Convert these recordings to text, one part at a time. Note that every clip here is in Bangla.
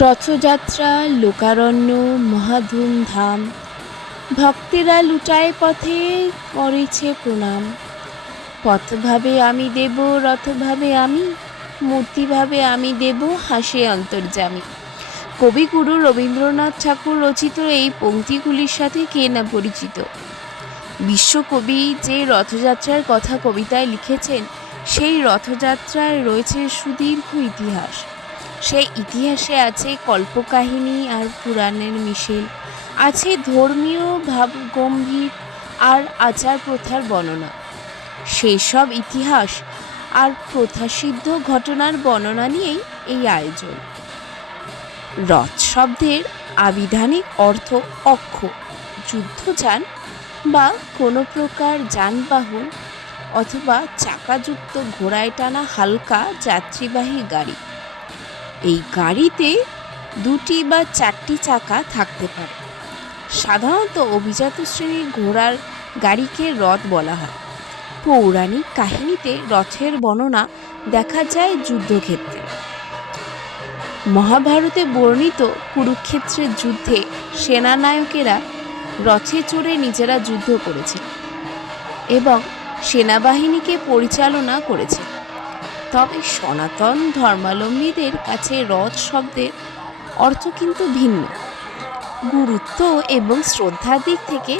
রথযাত্রা, লোকারণ্য, মহাধুমধাম। ভক্তেরা লুটায় পথে করেছে প্রণাম। পথভাবে আমি দেব, রথভাবে আমি, মূর্তিভাবে আমি দেব, হাসে অন্তর্জামী কবিগুরু রবীন্দ্রনাথ ঠাকুর রচিত এই পংক্তিগুলির সাথে কে না পরিচিত? বিশ্বকবি যে রথযাত্রার কথা কবিতায় লিখেছেন, সেই রথযাত্রায় রয়েছে সুদীর্ঘ ইতিহাস। সেই ইতিহাসে আছে কল্পকাহিনী আর পুরাণের মিশেল। আছে ধর্মীয় ভাব গম্ভীর আর আচার প্রথার বর্ণনা। সেই সব ইতিহাস আর প্রথাসিদ্ধ ঘটনার বর্ণনা নিয়েই এই আয়োজন। রথ শব্দের আবিধানিক অর্থ অক্ষ যুদ্ধযান বা কোনো প্রকার যানবাহন অথবা চাকাযুক্ত ঘোড়ায় টানা হালকা যাত্রীবাহী গাড়ি। এই গাড়িতে দুটি বা চারটি চাকা থাকতে পারে। সাধারণত অভিজাত শ্রেণির ঘোড়ার গাড়িকে রথ বলা হয়। পৌরাণিক কাহিনীতে রথের বর্ণনা দেখা যায় যুদ্ধক্ষেত্রে। মহাভারতে বর্ণিত কুরুক্ষেত্রের যুদ্ধে সেনানায়কেরা রথে চড়ে নিজেরা যুদ্ধ করেছে এবং সেনাবাহিনীকে পরিচালনা করেছে তবে সনাতন ধর্মাবলম্বীদের কাছে রথ শব্দের অর্থ কিন্তু ভিন্ন। গুরুত্ব এবং শ্রদ্ধার দিক থেকে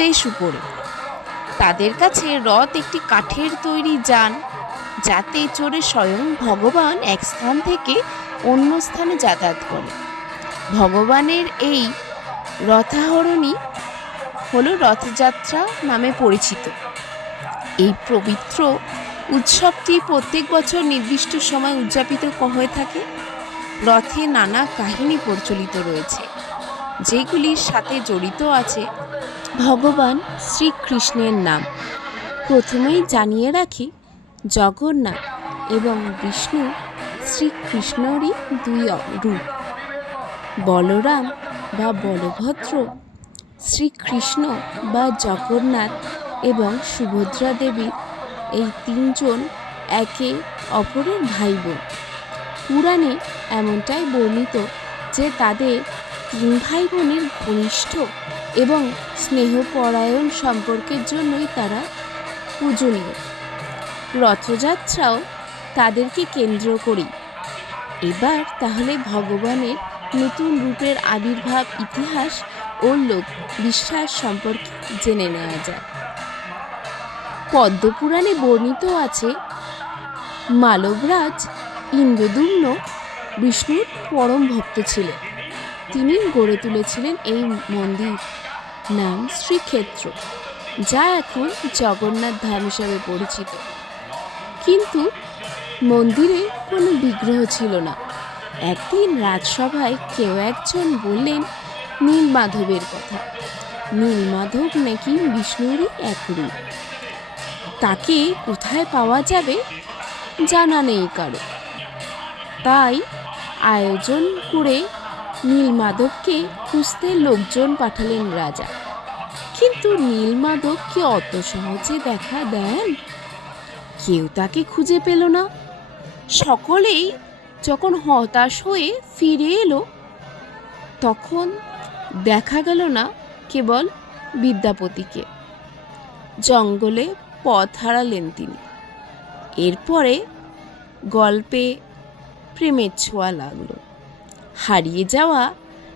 বেশ উপরে। তাদের কাছে রথ একটি কাঠের তৈরি যান, যাতে চড়ে স্বয়ং ভগবান এক স্থান থেকে অন্য স্থানে যাতায়াত করে। ভগবানের এই রথাহরণী হলো রথযাত্রা নামে পরিচিত। এই পবিত্র উৎসবটি প্রত্যেক বছর নির্দিষ্ট সময় উদযাপিত হয়ে থাকে। রথে নানা কাহিনী প্রচলিত রয়েছে যেগুলির সাথে জড়িত আছে। ভগবান শ্রীকৃষ্ণের নাম। প্রথমেই জানিয়ে রাখি, জগন্নাথ এবং বিষ্ণু শ্রীকৃষ্ণরই দুই রূপ বলরাম বা বলভদ্র, শ্রীকৃষ্ণ বা জগন্নাথ এবং সুভদ্রা দেবীর এই তিনজন একে অপরের ভাই বোন পুরাণে এমনটাই বর্ণিত যে তাদের তিন ভাই বোনের ঘনিষ্ঠ এবং স্নেহপরায়ণ সম্পর্কের জন্যই তারা পূজনীয়। রথযাত্রাও তাদেরকে কেন্দ্র করি এবার তাহলে ভগবানের নতুন রূপের আবির্ভাব ইতিহাস ও লোক বিশ্বাস সম্পর্কে জেনে নেওয়া যায় পদ্মপুরাণে বর্ণিত আছে, মালবরাজ ইন্দ্রদুম্ন বিষ্ণুর পরম ভক্ত ছিলেন। তিনি গড়ে তুলেছিলেন এই মন্দির নাম শ্রীক্ষেত্র, যা এখন জগন্নাথ ধাম হিসাবে পরিচিত। কিন্তু মন্দিরে কোনো বিগ্রহ ছিল না। একদিন রাজসভায় কেউ একজন বললেন নীলমাধবের কথা। নীলমাধব নাকি বিষ্ণুরই এক রূপ। তাকে কোথায় পাওয়া যাবে জানা নেই কারও। তাই আয়োজন করে নীলমাধবকে খুঁজতে লোকজন পাঠালেন রাজা। কিন্তু নীলমাধব কি অত সহজে দেখা দেন? কেউ তাকে খুঁজে পেল না। সকলেই যখন হতাশ হয়ে ফিরে এলো, তখন দেখা গেল না কেবল বিদ্যাপতিকে। জঙ্গলে পথ হারালেন তিনি। এরপরে গল্পে প্রেমের ছোঁয়া লাগল। হারিয়ে যাওয়া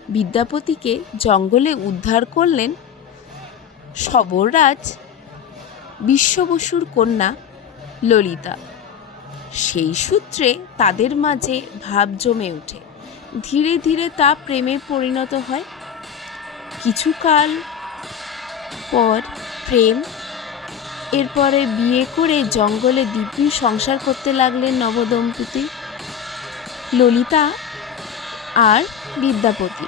বিদ্যাপতিকে জঙ্গলে উদ্ধার করলেন সবররাজ বিশ্ববসুর কন্যা ললিতা। সেই সূত্রে তাদের মাঝে ভাব জমে ওঠে। ধীরে ধীরে তা প্রেমে পরিণত হয়। কিছুকাল পর প্রেম এরপরে বিয়ে করে জঙ্গলে দিব্যি সংসার করতে লাগলেন নবদম্পতি। ললিতা আর বিদ্যাপতি।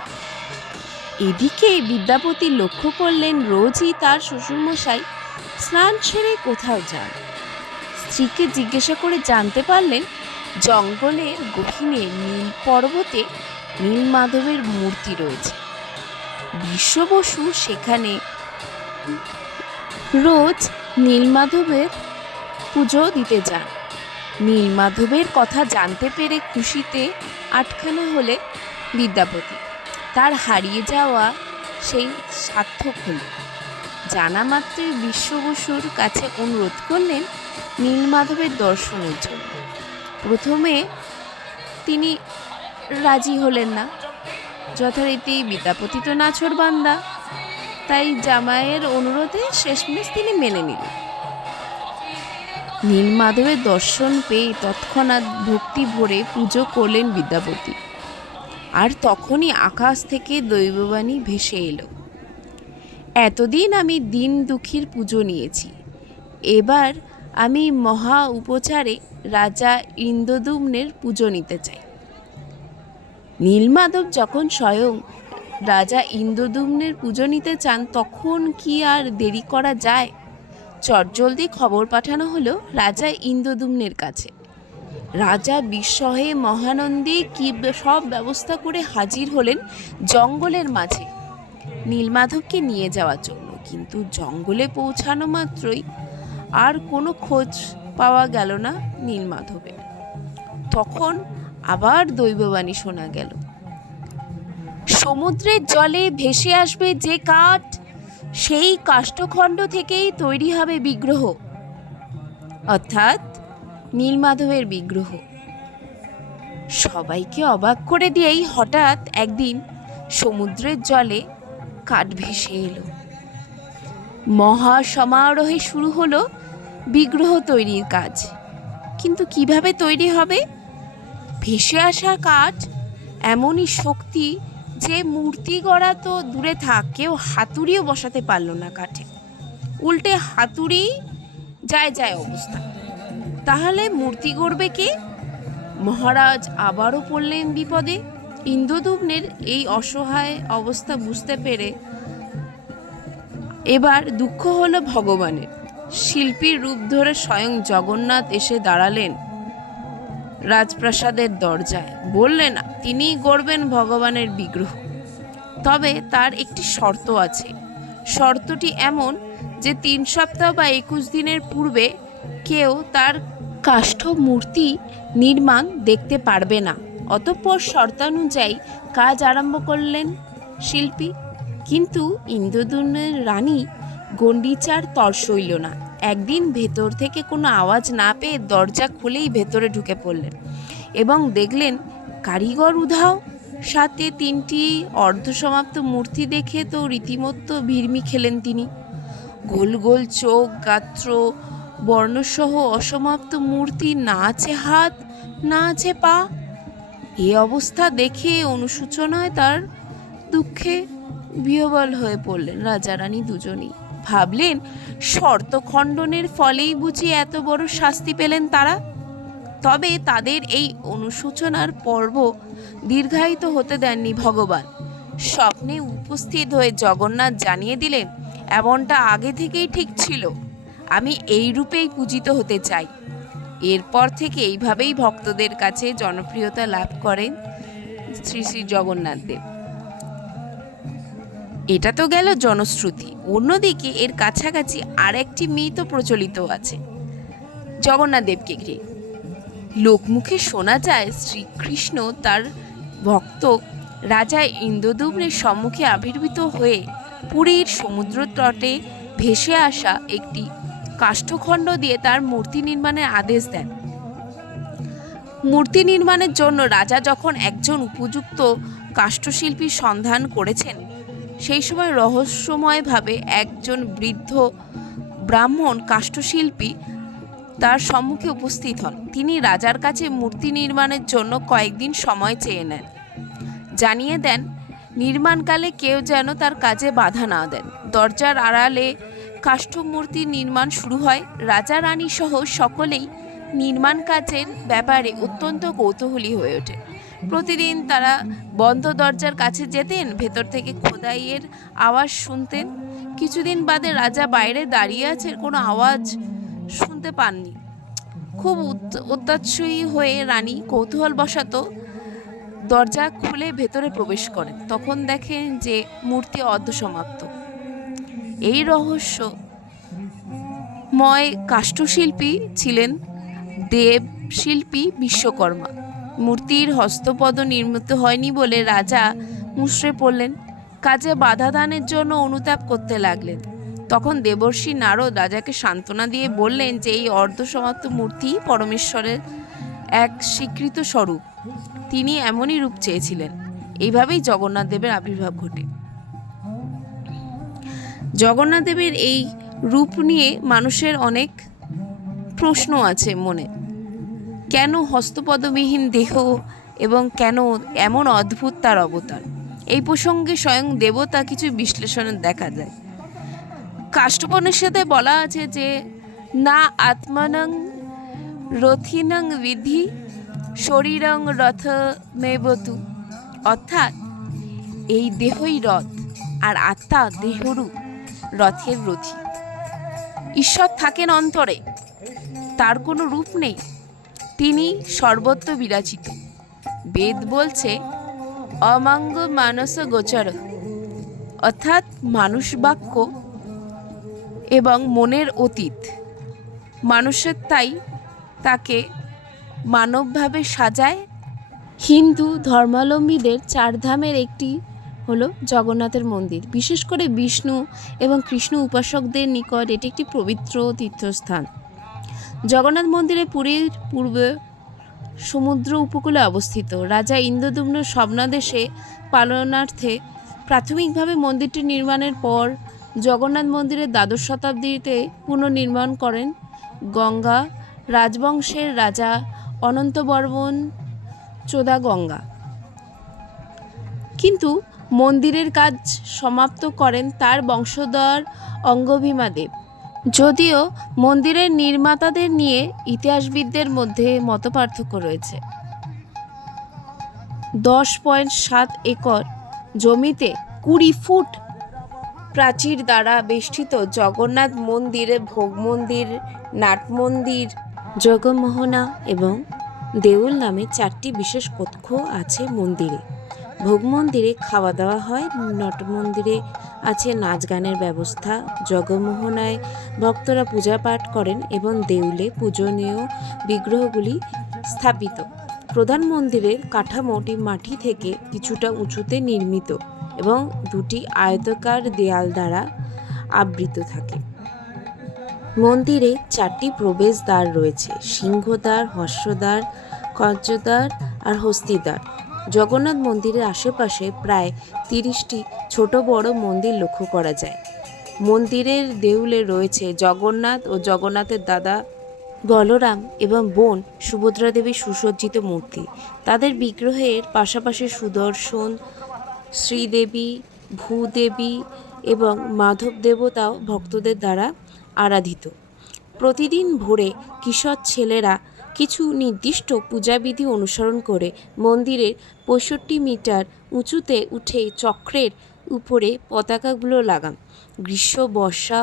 এদিকে বিদ্যাপতি লক্ষ্য করলেন রোজই তার শ্বশুরমশাই স্নান সেরে কোথাও যান। স্ত্রীকে জিজ্ঞাসা করে জানতে পারলেন জঙ্গলের গহীনে নীল পর্বতে নীল মাধবের মূর্তি রয়েছে। বিশ্ব বসু সেখানে রোজ নীলমাধবের পুজো দিতে যান। নীলমাধবের কথা জানতে পেরে খুশিতে আটখানা হলে বিদ্যাপতি। তার হারিয়ে যাওয়া সেই সার্থক হল জানা মাত্রই বিশ্ববসুর কাছে অনুরোধ করলেন নীলমাধবের দর্শনের জন্য। প্রথমে তিনি রাজি হলেন না। যথারীতি বিদ্যাপতি তো নাছর বান্দা তাই জামাইয়ের অনুরোধে শেষমেশ তিনি মেনে নিলেন। নীলমাধবের দর্শন পেয়ে তৎক্ষণাৎ ভক্তি ভরে পুজো করলেন বিদ্যাপতি আর তখনই আকাশ থেকে দৈববাণী ভেসে এলো। এতদিন আমি দিন দুঃখীর পুজো নিয়েছি। এবার আমি মহা উপচারে রাজা ইন্দ্রদুম্নের পুজো নিতে চাই। নীলমাধব যখন স্বয়ং রাজা ইন্দ্রদুম্নের পুজো নিতে চান, তখন কি আর দেরি করা যায়? চটজলদি খবর পাঠানো হলো রাজা ইন্দ্রদুম্নের কাছে। রাজা বিস্ময়ে মহানন্দে কি সব ব্যবস্থা করে হাজির হলেন জঙ্গলের মাঝে। নীলমাধবকে নিয়ে যাওয়ার জন্য, কিন্তু জঙ্গলে পৌঁছানো মাত্রই আর কোনো খোঁজ পাওয়া গেল না নীলমাধবের। তখন আবার দৈববাণী শোনা গেল। সমুদ্রের জলে ভেসে আসবে যে কাঠ, সেই কাষ্ঠখণ্ড থেকেই তৈরি হবে বিগ্রহ। অর্থাৎ নীলমাধবের বিগ্রহ। সবাইকে অবাক করে দিয়েই হঠাৎ একদিন সমুদ্রের জলে কাঠ ভেসে এলো। মহা সমারোহে শুরু হলো বিগ্রহ তৈরির কাজ। কিন্তু কীভাবে তৈরি হবে? ভেসে আসা কাঠ এমনই শক্তি যে মূর্তি গড়া তো দূরে থাক, কেউ হাতুড়িও বসাতে পারল না কাঠে। উল্টে হাতুড়ি, যায় যায় অবস্থা। তাহলে মূর্তি গড়বে কে? মহারাজ আবারও পড়লেন বিপদে। ইন্দ্রদুম্নের এই অসহায় অবস্থা বুঝতে পেরে এবার দুঃখ হলো ভগবানের। শিল্পীর রূপ ধরে স্বয়ং জগন্নাথ এসে দাঁড়ালেন রাজপ্রাসাদের দরজায়। বললেন, তিনিই গড়বেন ভগবানের বিগ্রহ। তবে তার একটি শর্ত আছে। শর্তটি এমন যে তিন সপ্তাহ বা একুশ দিনের পূর্বে কেউ তার কাষ্ঠ মূর্তি নির্মাণ দেখতে পারবে না। অতঃপর শর্তানুযায়ী কাজ আরম্ভ করলেন শিল্পী। কিন্তু ইন্দ্রদুম্নের রানী গণ্ডিচার তর সইল না। একদিন ভেতর থেকে কোনো আওয়াজ না পেয়ে দরজা খুলেই ভেতরে ঢুকে পড়লেন এবং দেখলেন কারিগর উধাও। সাথে তিনটি অর্ধসমাপ্ত মূর্তি দেখে তো রীতিমতো ভিড়মি খেলেন তিনি। গোল গোল চোখ, গাত্র, বর্ণসহ অসমাপ্ত মূর্তি, না আছে হাত, না আছে পা। এ অবস্থা দেখে অনুসূচনায় তার দুঃখে বিহবল হয়ে পড়লেন রাজা রানী দুজনেই। ভাবলেন, শর্ত খণ্ডনের ফলেই বুঝি এত বড় শাস্তি পেলেন তারা। তবে তাদের এই অনুশোচনার পর্ব দীর্ঘায়িত হতে দেননি ভগবান। স্বপ্নে উপস্থিত হয়ে জগন্নাথ জানিয়ে দিলেন, এমনটা আগে থেকেই ঠিক ছিল। আমি এই রূপেই পূজিত হতে চাই। এরপর থেকে এইভাবেই ভক্তদের কাছে জনপ্রিয়তা লাভ করেন শ্রী শ্রী জগন্নাথ দেব এটা তো গেল জনশ্রুতি। অন্যদিকে এর কাছাকাছি আর একটি মিথ প্রচলিত আছে। জগন্নাথ দেবকে ঘিরে। লোকমুখে শোনা যায় শ্রীকৃষ্ণ তার ভক্ত রাজা ইন্দ্রদুম্নের সম্মুখে আবির্ভূত হয়ে পুরীর সমুদ্র তটে ভেসে আসা একটি কাষ্ঠখণ্ড দিয়ে তার মূর্তি নির্মাণের আদেশ দেন। মূর্তি নির্মাণের জন্য রাজা যখন একজন উপযুক্ত কাষ্ঠশিল্পীর সন্ধান করেছেন সেই সময় রহস্যময়ভাবে একজন বৃদ্ধ ব্রাহ্মণ কাষ্ঠশিল্পী তার সম্মুখে উপস্থিত হন। তিনি রাজার কাছে মূর্তি নির্মাণের জন্য কয়েকদিন সময় চেয়ে নেন। জানিয়ে দেন, নির্মাণকালে কেউ যেন তার কাজে বাধা না দেন। দরজার আড়ালে কাষ্ঠ মূর্তি নির্মাণ শুরু হয়। রাজা রানী সহ সকলেই নির্মাণ কাজের ব্যাপারে অত্যন্ত কৌতূহলী হয়ে ওঠে। প্রতিদিন তারা বন্ধ দরজার কাছে যেতেন, ভেতর থেকে খোদাইয়ের আওয়াজ শুনতেন। কিছুদিন বাদে রাজা বাইরে দাঁড়িয়ে আছে কোনো আওয়াজ শুনতে পাননি। খুব অত্যাচ্ছয়ী হয়ে রানী কৌতূহল বশত দরজা খুলে ভেতরে প্রবেশ করেন। তখন দেখেন যে মূর্তি অর্ধসমাপ্ত। এই রহস্য ময় কাষ্ঠশিল্পী ছিলেন দেব শিল্পী বিশ্বকর্মা। মূর্তির হস্তপদ নির্মিত হয়নি বলে রাজা মুষড়ে পড়লেন। কাজে বাধা দানের জন্য অনুতাপ করতে লাগলেন। তখন দেবর্ষী নারদ রাজাকে সান্ত্বনা দিয়ে বললেন যে, এই অর্ধসমাপ্ত মূর্তি পরমেশ্বরের এক স্বীকৃত স্বরূপ। তিনি এমনই রূপ চেয়েছিলেন। এইভাবেই জগন্নাথ দেবের আবির্ভাব ঘটে। জগন্নাথ দেবের এই রূপ নিয়ে মানুষের অনেক প্রশ্ন আছে মনে। কেন হস্তপদবিহীন দেহ এবং কেন এমন অদ্ভুত তার অবতার? এই প্রসঙ্গে স্বয়ং দেবতা কিছু বিশ্লেষণে দেখা যায়। কাষ্টপনিষদে বলা আছে যে, না আত্মানং রথিনং বিধি শরীরং রথ মেবতু। অর্থাৎ, এই দেহই রথ আর আত্মা দেহরূপ রথের রথি ঈশ্বর থাকেন অন্তরে, তার কোনো রূপ নেই। তিনি সর্বত্র বিরাজিত। বেদ বলছে, অমাঙ্গ মানস গোচর। অর্থাৎ মানুষ বাক্য এবং মনের অতীত। মানুষের তাই তাকে মানবভাবে সাজায়। হিন্দু ধর্মাবলম্বীদের চারধামের একটি হলো জগন্নাথের মন্দির। বিশেষ করে বিষ্ণু এবং কৃষ্ণ উপাসকদের নিকট এটি একটি পবিত্র তীর্থস্থান। জগন্নাথ মন্দিরে পুরীর পূর্বে সমুদ্র উপকূলে অবস্থিত। রাজা ইন্দ্রদুম্ন স্বপ্নাদেশে পালনার্থে প্রাথমিকভাবে মন্দিরটি নির্মাণের পর জগন্নাথ মন্দিরের দ্বাদশ শতাব্দীতে পুনর্নির্মাণ করেন গঙ্গা। রাজবংশের রাজা অনন্তবর্মন চোদা গঙ্গা কিন্তু মন্দিরের কাজ সমাপ্ত করেন তার বংশধর অঙ্গভীমাদেব। যদিও মন্দিরের নির্মাতাদের নিয়ে ইতিহাসবিদদের মধ্যে মতপার্থক্য রয়েছে। দশ পয়েন্ট সাত একর জমিতে কুড়ি ফুট প্রাচীর দ্বারা বেষ্টিত জগন্নাথ মন্দিরে, ভোগ মন্দির, নাট মন্দির, জগমোহনা এবং দেউল নামে চারটি বিশেষ কক্ষ আছে মন্দিরে। ভোগ মন্দিরে খাওয়া দাওয়া হয়, নট মন্দিরে আছে নাচ গানের ব্যবস্থা, জগমোহনায় ভক্তরা পূজা পাঠ করেন এবং দেউলে পূজনীয় বিগ্রহগুলি স্থাপিত। প্রধান মন্দিরের কাঠামোটি মাটি থেকে কিছুটা উঁচুতে নির্মিত এবং দুটি আয়তকার দেয়াল দ্বারা আবৃত থাকে। মন্দিরে চারটি প্রবেশদ্বার রয়েছে, সিংহদ্বার, হর্ষদ্বার, কজ্জদ্বার আর হস্তিদ্বার। জগন্নাথ মন্দিরের আশেপাশে প্রায় তিরিশটি ছোট বড় মন্দির লক্ষ্য করা যায়। মন্দিরের দেউলে রয়েছে জগন্নাথ ও জগন্নাথের দাদা বলরাম এবং বোন সুভদ্রা দেবীর সুসজ্জিত মূর্তি। তাদের বিগ্রহের পাশাপাশি সুদর্শন, শ্রীদেবী, ভূদেবী এবং মাধব দেবতাও ভক্তদের দ্বারা আরাধিত। প্রতিদিন ভোরে কিশোর ছেলেরা কিছু নির্দিষ্ট পূজাবিধি অনুসরণ করে মন্দিরের পঁয়ষট্টি মিটার উঁচুতে উঠে চক্রের উপরে পতাকাগুলো লাগান। গ্রীষ্ম, বর্ষা,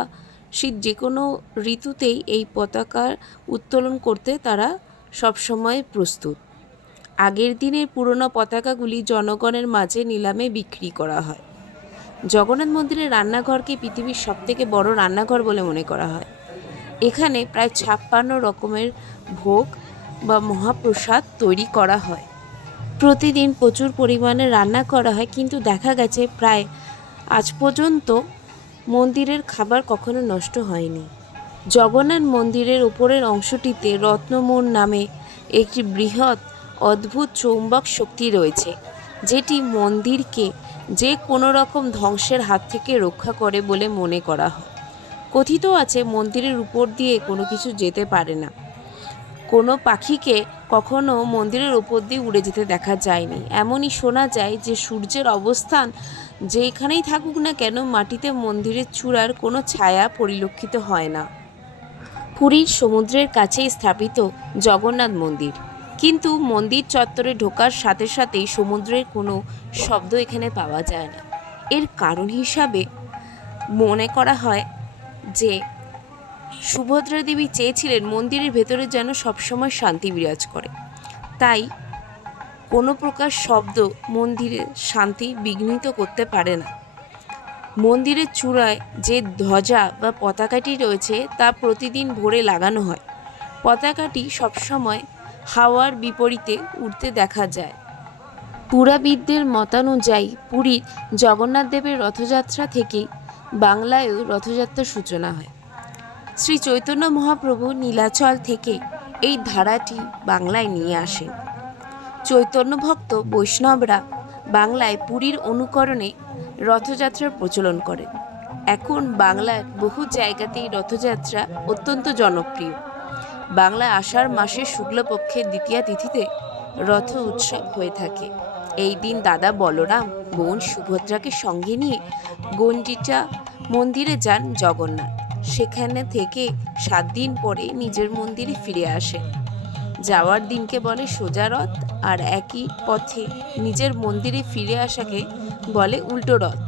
শীত যে কোনো ঋতুতেই এই পতাকা উত্তোলন করতে তারা সবসময় প্রস্তুত। আগের দিনের পুরনো পতাকাগুলি জনগণের মাঝে নিলামে বিক্রি করা হয়। জগন্নাথ মন্দিরের রান্নাঘরকে পৃথিবীর সবথেকে বড় রান্নাঘর বলে মনে করা হয়। এখানে প্রায় ছাপ্পান্ন রকমের ভোগ বা মহাপ্রসাদ তৈরি করা হয়। প্রতিদিন প্রচুর পরিমাণে রান্না করা হয়, কিন্তু দেখা গেছে প্রায় আজ পর্যন্ত মন্দিরের খাবার কখনো নষ্ট হয়নি। জগন্নাথ মন্দিরের উপরের অংশটিতে রত্নমোর নামে একটি বৃহৎ, অদ্ভুত চৌম্বক শক্তি রয়েছে, যেটি মন্দিরকে যে কোনো রকম ধ্বংসের হাত থেকে রক্ষা করে বলে মনে করা হয়। কথিত আছে মন্দিরের উপর দিয়ে কোনো কিছু যেতে পারে না। কোনো পাখিকে কখনো মন্দিরের উপর দিয়ে উড়ে যেতে দেখা যায়নি। এমনই শোনা যায় যে সূর্যের অবস্থান যেখানেই থাকুক না কেন মাটিতে মন্দিরের চূড়ার কোনো ছায়া পরিলক্ষিত হয় না। পুরীর সমুদ্রের কাছেই স্থাপিত জগন্নাথ মন্দির। কিন্তু মন্দির চত্বরে ঢোকার সাথে সাথেই সমুদ্রের কোনো শব্দ এখানে পাওয়া যায় না। এর কারণ হিসাবে মনে করা হয় যে সুভদ্রা দেবী চেয়েছিলেন মন্দিরের ভেতরে যেন সবসময় শান্তি বিরাজ করে। তাই কোনো প্রকার শব্দ মন্দিরে শান্তি বিঘ্নিত করতে পারে না। মন্দিরের চূড়ায় যে ধ্বজা বা পতাকাটি রয়েছে তা প্রতিদিন ভোরে লাগানো হয়। পতাকাটি সবসময় হাওয়ার বিপরীতে উঠতে দেখা যায়। পুরাবিদদের মতানুযায়ী পুরীর জগন্নাথ দেবের রথযাত্রা থেকেই বাংলায়ও রথযাত্রার সূচনা হয়। শ্রী চৈতন্য মহাপ্রভু নীলাচল থেকে এই ধারাটি বাংলায় নিয়ে আসেন। চৈতন্য ভক্ত বৈষ্ণবরা বাংলায় পুরীর অনুকরণে রথযাত্রার প্রচলন করেন। এখন বাংলার বহু জায়গাতেই রথযাত্রা অত্যন্ত জনপ্রিয়। বাংলা আষাঢ় মাসের শুক্লপক্ষের দ্বিতীয়া তিথিতে রথ উৎসব হয়ে থাকে। এই দিন দাদা বলরাম বোন সুভদ্রাকে সঙ্গে নিয়ে গণ্ডিটা মন্দিরে যান জগন্নাথ। সেখানে থেকে সাত দিন পরে নিজের মন্দিরে ফিরে আসেন যাওয়ার দিনকে বলে সোজা রথ আর একই পথে নিজের মন্দিরে ফিরে আসাকে বলে উল্টো রথ।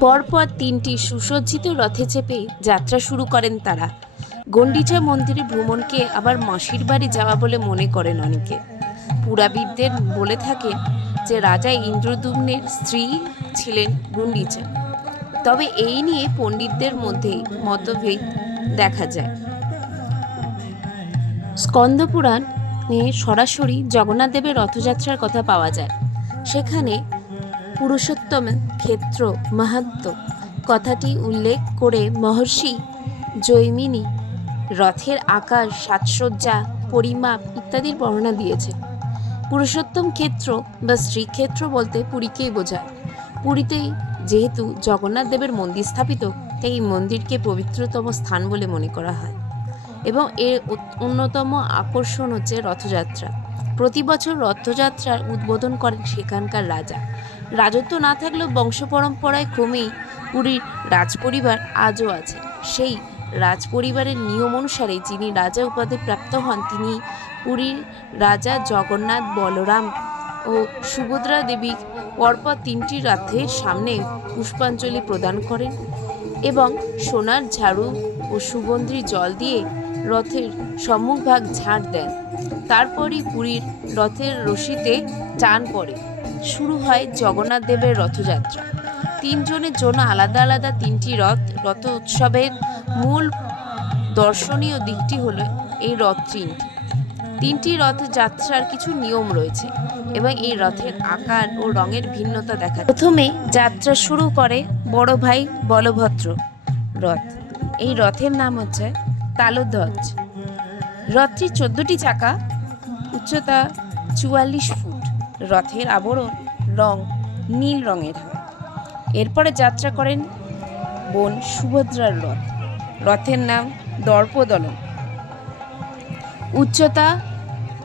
পরপর তিনটি সুসজ্জিত রথে চেপে যাত্রা শুরু করেন তারা। গণ্ডিচা মন্দিরে ভ্রমণকে আবার মাসির বাড়ি যাওয়া বলে মনে করেন অনেকে। পুরাবিদদের বলে থাকেন যে রাজা ইন্দ্রদুম্নের স্ত্রী ছিলেন গুন্ডিচা তবে এই নিয়ে পণ্ডিতদের মধ্যে মতভেদ দেখা যায়। স্কন্দপুরাণে সরাসরি জগন্নাথ দেবের রথযাত্রার কথা পাওয়া যায়। সেখানে পুরুষোত্তম ক্ষেত্র মাহাত্ম কথাটি উল্লেখ করে মহর্ষি জৈমিনী রথের আকার, সাজসজ্জা, পরিমাপ ইত্যাদির বর্ণনা দিয়েছে পুরুষোত্তম ক্ষেত্র বা শ্রীক্ষেত্র বলতে পুরীকেই বোঝায়। পুরীতেই যেহেতু জগন্নাথ দেবের মন্দির স্থাপিত, তাই এই মন্দিরকে পবিত্রতম স্থান বলে মনে করা হয়। এবং এর অন্যতম আকর্ষণ হচ্ছে রথযাত্রা। প্রতি বছর রথযাত্রার উদ্বোধন করেন সেখানকার রাজা। রাজত্ব না থাকলেও বংশ পরম্পরায় ক্রমেই পুরীর রাজপরিবার আজও আছে। সেই রাজপরিবারের নিয়ম অনুসারে যিনি রাজা উপাধি প্রাপ্ত হন, তিনি পুরীর রাজা জগন্নাথ বলরাম ও সুভদ্রা দেবী পরপর তিনটি রথের সামনে পুষ্পাঞ্জলি প্রদান করেন এবং সোনার ঝাড়ু ও সুগন্ধি জল দিয়ে রথের সম্মুখভাগ ঝাড় দেন। তারপরই পুরীর রথের রশিতে টান পড়ে। শুরু হয় জগন্নাথ দেবের রথযাত্রা। তিনজনের জন্য আলাদা আলাদা তিনটি রথ রথ উৎসবের মূল দর্শনীয় দিকটি হলো এই রথ তিনটি তিনটি রথ যাত্রার কিছু নিয়ম রয়েছে এবং এই রথের আকার ও রঙের ভিন্নতা দেখা। প্রথমে যাত্রা শুরু করে বড় ভাই বলভদ্র রথ। এই রথের নাম হচ্ছে তালধ্বজ। রথটির চোদ্দটি চাকা, উচ্চতা চুয়াল্লিশ ফুট। রথের আবরণ রং নীল রঙের হয়। এরপরে যাত্রা করেন বোন সুভদ্রার রথ। রথের নাম দর্পদলন। উচ্চতা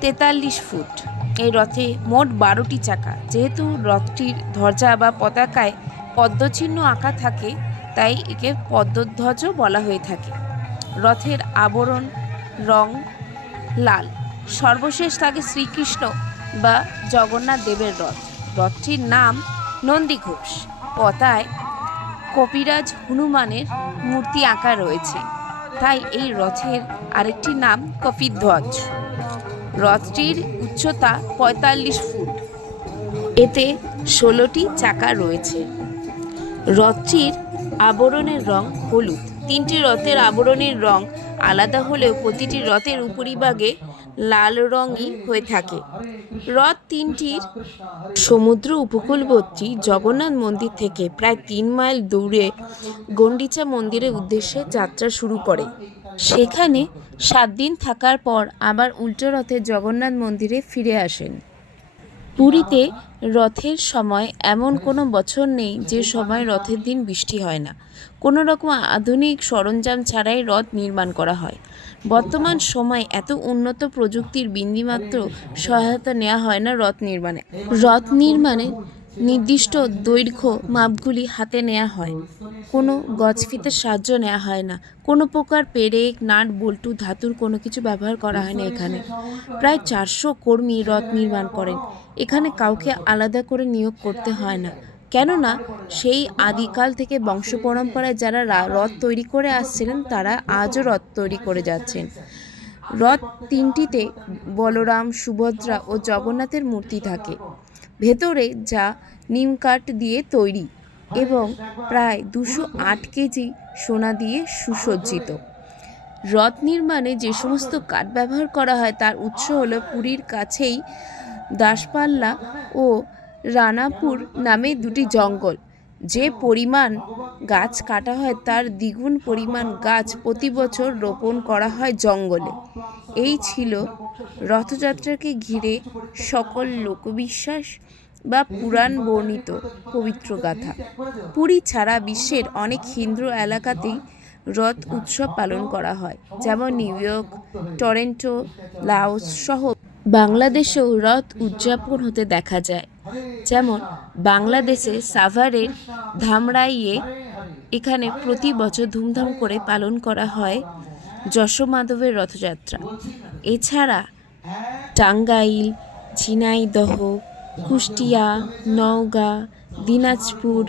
তেতাল্লিশ ফুট। এই রথে মোট বারোটি চাকা। যেহেতু রথটির ধ্বজা বা পতাকায় পদ্মচিহ্ন আঁকা থাকে, তাই একে পদ্মধ্বজও বলা হয়ে থাকে। রথের আবরণ রং লাল। সর্বশেষ থাকে শ্রীকৃষ্ণ বা জগন্নাথ দেবের রথ। রথটির নাম নন্দীঘোষ পতায় কপিরাজ হনুমানের মূর্তি আঁকা রয়েছে। তাই এই রথের আরেকটি নাম কপিধ্বজ। রথটির উচ্চতা পঁয়তাল্লিশ ফুট। এতে ষোলোটি চাকা রয়েছে। রথটির আবরণের রং হলুদ। তিনটি রথের আবরণের রং আলাদা হলেও প্রতিটি রথের উপরিভাগে লাল রঙই হয়ে থাকে। রথ তিনটির সমুদ্র উপকূলবর্তী জগন্নাথ মন্দির থেকে প্রায় তিন মাইল দূরে গন্ডিচা মন্দিরের উদ্দেশ্যে যাত্রা শুরু করে। সেখানে সাত দিন থাকার পর আবার উল্টো রথে জগন্নাথ মন্দিরে ফিরে আসেন। পুরীতে রথের সময় এমন কোনো বছর নেই যে সময় রথের দিন বৃষ্টি হয় না। কোনো রকম আধুনিক সরঞ্জাম ছাড়াই রথ নির্মাণ করা হয়। বর্তমান সময় এত উন্নত প্রযুক্তির বিন্দিমাত্র সহায়তা নেওয়া হয় না রথ নির্মাণে। রথ নির্মাণে নির্দিষ্ট দৈর্ঘ্য মাপগুলি হাতে নেওয়া হয়। কোনো গজফিতের সাহায্য নেওয়া হয় না। কোনো প্রকার পেরেক, নাট, বল্টু, ধাতুর কোনো কিছু ব্যবহার করা হয় না এখানে। প্রায় চারশো কর্মী রথ নির্মাণ করেন। এখানে কাউকে আলাদা করে নিয়োগ করতে হয় না। কেননা সেই আদিকাল থেকে বংশ পরম্পরায় যারা রথ তৈরি করে আসছিলেন, তারা আজও রথ তৈরি করে যাচ্ছেন। রথ তিনটিতে বলরাম, সুভদ্রা ও জগন্নাথের মূর্তি থাকে। ভেতরে যা নিম কাঠ দিয়ে তৈরি এবং প্রায় দুশো আট কেজি সোনা দিয়ে সুসজ্জিত। রথ নির্মাণে যে সমস্ত কাঠ ব্যবহার করা হয়, তার উৎস হলো পুরীর কাছেই দাসপাল্লা ও রানাপুর নামে দুটি জঙ্গল। যে পরিমাণ গাছ কাটা হয়, তার দ্বিগুণ পরিমাণ গাছ প্রতি বছর রোপণ করা হয় জঙ্গলে। এই ছিল রথযাত্রাকে ঘিরে সকল লোকবিশ্বাস বা পুরাণ বর্ণিত পবিত্র গাথা। পুরী ছাড়া বিশ্বের অনেক হিন্দু এলাকাতেই রথ উৎসব পালন করা হয়, যেমন নিউ ইয়র্ক, টরেন্টো, লাওস সহ বাংলাদেশেও রথ উদযাপন হতে দেখা যায়। যেমন বাংলাদেশে সাভারের ধামরাইয়ে এখানে প্রতি বছর ধুমধাম করে পালন করা হয় যশোমাধবের রথযাত্রা। এছাড়া টাঙ্গাইল, ঝিনাইদহ, কুষ্টিয়া, নওগাঁ, দিনাজপুর,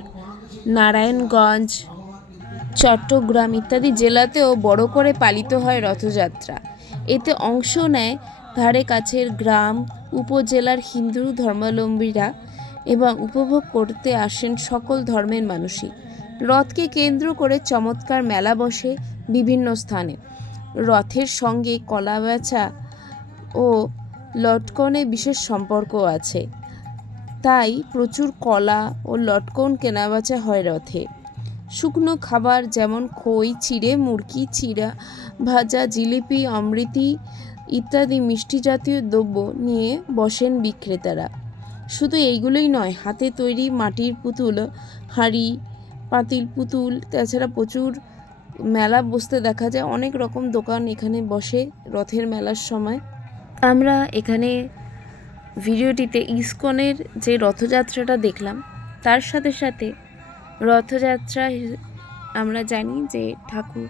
নারায়ণগঞ্জ, চট্টগ্রাম ইত্যাদি জেলাতেও বড় করে পালিত হয় রথযাত্রা। এতে অংশ নেয় ধারে কাছের গ্রাম উপজেলার হিন্দু ধর্মাবলম্বীরা এবং উপভোগ করতে আসেন সকল ধর্মের মানুষই। রথকে কেন্দ্র করে চমৎকার মেলা বসে বিভিন্ন স্থানে। রথের সঙ্গে কলা বেচা ও লটকনে বিশেষ সম্পর্ক আছে। তাই প্রচুর কলা ও লটকন কেনাবেচা হয় রথে। শুকনো খাবার যেমন খই, চিড়ে, মুরগি, চিড়া ভাজা, জিলিপি, অমৃতি ইত্যাদি মিষ্টি জাতীয় দ্রব্য নিয়ে বসেন বিক্রেতারা। শুধু এইগুলোই নয়, হাতে তৈরি মাটির পুতুল, হাঁড়ি, পাতিল পুতুল, তাছাড়া প্রচুর মেলা বসতে দেখা যায়। অনেক রকম দোকান এখানে বসে রথের মেলার সময়। আমরা এখানে ভিডিওটিতে ইসকনের যে রথযাত্রাটা দেখলাম, তার সাথে সাথে রথযাত্রা আমরা জানি যে ঠাকুর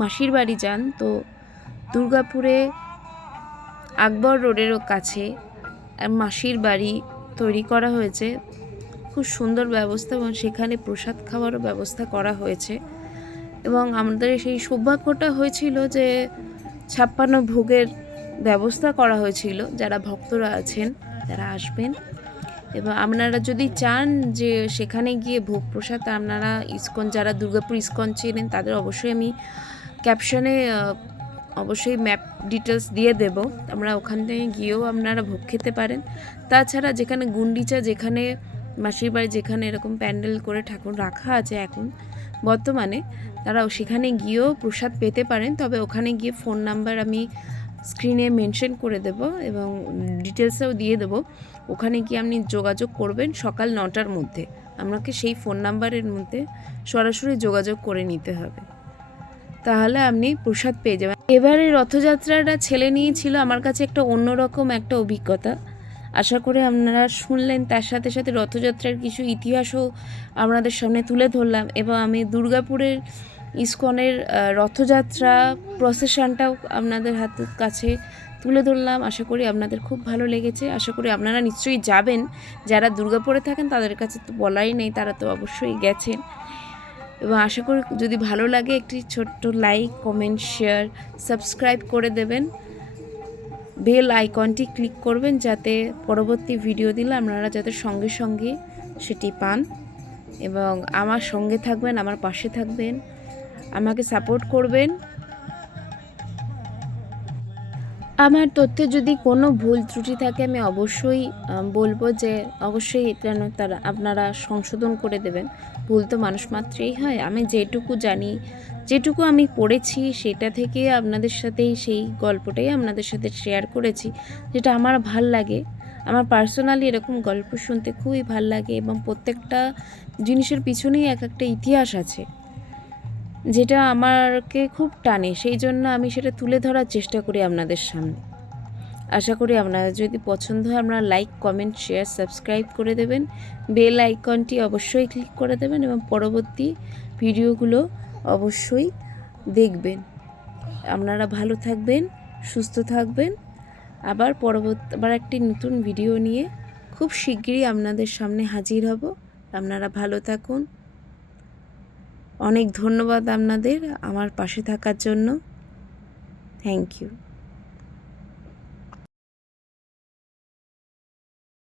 মাসির বাড়ি যান। তো দুর্গাপুরে আকবর রোডেরও কাছে মাসির বাড়ি তৈরি করা হয়েছে। খুব সুন্দর ব্যবস্থা এবং সেখানে প্রসাদ খাওয়ারও ব্যবস্থা করা হয়েছে। এবং আমাদের সেই সৌভাগ্যটা হয়েছিল যে ছাপ্পান্ন ভোগের ব্যবস্থা করা হয়েছিল। যারা ভক্তরা আছেন, তারা আসবেন। এবং আপনারা যদি চান যে সেখানে গিয়ে ভোগ প্রসাদ, আপনারা ইস্কন, যারা দুর্গাপুর ইস্কন চেনেন, তাদের অবশ্যই আমি ক্যাপশনে অবশ্যই ম্যাপ ডিটেলস দিয়ে দেব। আমরা ওখান থেকে গিয়েও আপনারা ভোগ খেতে পারেন। তাছাড়া যেখানে গুন্ডিচা, যেখানে মাসির বাড়ি, যেখানে এরকম প্যান্ডেল করে ঠাকুর রাখা আছে এখন বর্তমানে, তারা সেখানে গিয়েও প্রসাদ পেতে পারেন। তবে ওখানে গিয়ে ফোন নাম্বার আমি স্ক্রিনে মেনশন করে দেব এবং ডিটেলসেও দিয়ে দেব। ওখানে গিয়ে আপনি যোগাযোগ করবেন সকাল নটার মধ্যে। আপনাকে সেই ফোন নাম্বারের মধ্যে সরাসরি যোগাযোগ করে নিতে হবে। তাহলে আপনি প্রসাদ পেয়ে যাবেন। এবারে রথযাত্রাটা ছেলে নিয়েছিল, আমার কাছে একটা অন্যরকম একটা অভিজ্ঞতা। আশা করি আপনারা শুনলেন, তার সাথে সাথে রথযাত্রার কিছু ইতিহাসও আপনাদের সামনে তুলে ধরলাম এবং আমি দুর্গাপুরের ইস্কনের রথযাত্রা প্রসেশনটাও আপনাদের হাতের কাছে তুলে ধরলাম। আশা করি আপনাদের খুব ভালো লেগেছে। আশা করি আপনারা নিশ্চয়ই যাবেন। যারা দুর্গাপুরে থাকেন তাদের কাছে তো বলাই নেই, তারা তো অবশ্যই গেছেন। এবং আশা করি যদি ভালো লাগে একটি ছোট্ট লাইক কমেন্ট শেয়ার সাবস্ক্রাইব করে দেবেন। বেল আইকনটি ক্লিক করবেন যাতে পরবর্তী ভিডিও দিলে আপনারা যাতে সঙ্গে সঙ্গে সেটি পান। এবং আমার সঙ্গে থাকবেন, আমার পাশে থাকবেন, আমাকে সাপোর্ট করবেন। আমার তথ্যে যদি কোনো ভুল ত্রুটি থাকে, আমি অবশ্যই বলব যে অবশ্যই যেন তারা আপনারা সংশোধন করে দেবেন। ভুল তো মানুষ মাত্রেই হয়। আমি যেটুকু জানি, যেটুকু আমি পড়েছি, সেটা থেকে আপনাদের সাথেই সেই গল্পটাই আপনাদের সাথে শেয়ার করেছি, যেটা আমার ভালো লাগে। আমার পার্সোনালি এরকম গল্প শুনতে খুবই ভালো লাগে এবং প্রত্যেকটা জিনিসের পিছনেই এক একটা ইতিহাস আছে, যেটা আমাকে খুব টানে। সেই জন্য আমি সেটা তুলে ধরার চেষ্টা করি আপনাদের সামনে। আশা করি আপনারা যদি পছন্দ হয়, আপনারা লাইক কমেন্ট শেয়ার সাবস্ক্রাইব করে দেবেন। বেল আইকনটি অবশ্যই ক্লিক করে দেবেন এবং পরবর্তী ভিডিওগুলো অবশ্যই দেখবেন। আপনারা ভালো থাকবেন, সুস্থ থাকবেন। আবার পরবর্তী, আবার একটি নতুন ভিডিও নিয়ে খুব শিগগিরই আপনাদের সামনে হাজির হব। আপনারা ভালো থাকুন। অনেক ধন্যবাদ আপনাদের আমার পাশে থাকার জন্য। Thank you